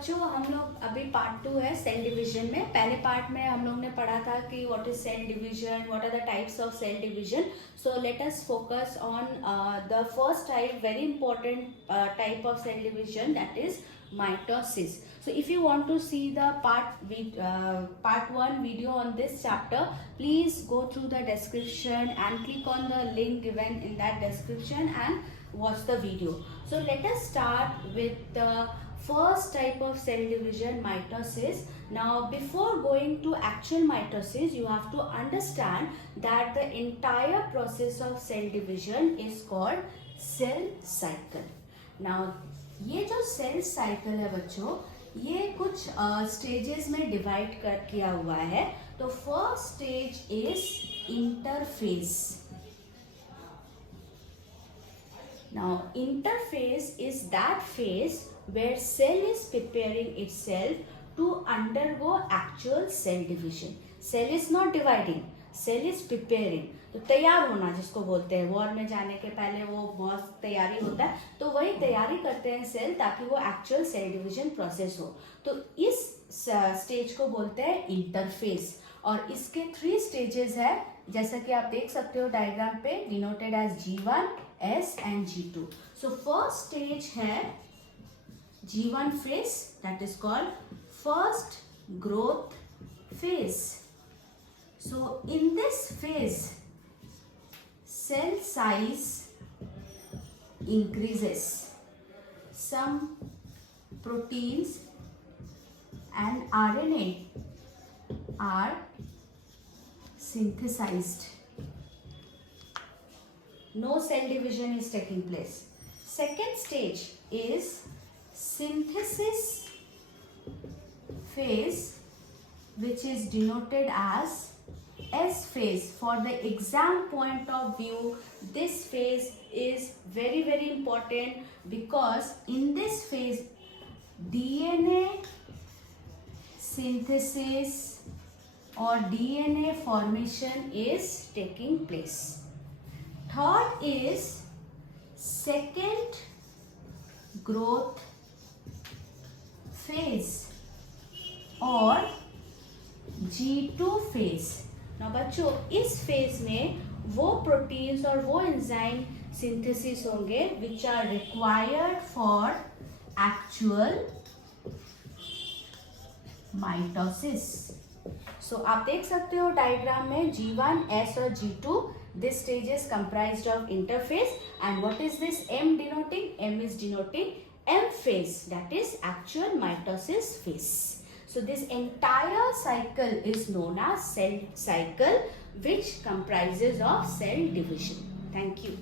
बच्चों हम लोग अभी पार्ट 2 है सेल डिवीजन में. पहले पार्ट में हम लोग ने पढ़ा था कि what is cell division, what are the types of cell division. So let us focus on the first type, very important type of cell division, that is mitosis. So if you want to see the part 1 video on this chapter, please go through the description and click on the link given in that description and watch the video. So let us start with the first type of cell division, mitosis. Now before going to actual mitosis, you have to understand that the entire process of cell division is called cell cycle. Now ये जो cell cycle है बच्चों, ये कुछ स्टेजेस में डिवाइड किया हुआ है. तो first stage is interphase. Now interphase is that phase where cell is preparing itself to undergo actual cell division. Cell is not dividing, cell is preparing. तो तैयार होना जिसको बोलते हैं, वॉर में जाने के पहले वो बहुत तैयारी होता है, तो वही तैयारी करते हैं सेल ताकि वो एक्चुअल सेल डिवीजन प्रोसेस हो. तो इस स्टेज को बोलते हैं इंटरफेस. और इसके 3 स्टेजेस है, जैसा कि आप देख सकते हो डायग्राम पे, denoted as G1, S and G2. So first stage है G1 phase, that is called first growth phase. So in this phase, cell size increases. Some proteins and RNA are synthesized. No cell division is taking place. Second stage is synthesis phase, which is denoted as S phase. For the exam point of view, this phase is very very important because in this phase DNA synthesis or DNA formation is taking place. Third is second growth phase or G2 phase. ना बच्चों, इस फेज में वो प्रोटीन्स और वो enzyme synthesis होंगे which are required for actual mitosis. So आप देख सकते हो डायग्राम में G1, S और G2. This stage is comprised of interface. And what is this M denoting? M is denoting M phase, that is actual mitosis phase. So this entire cycle is known as cell cycle, which comprises of cell division. Thank you.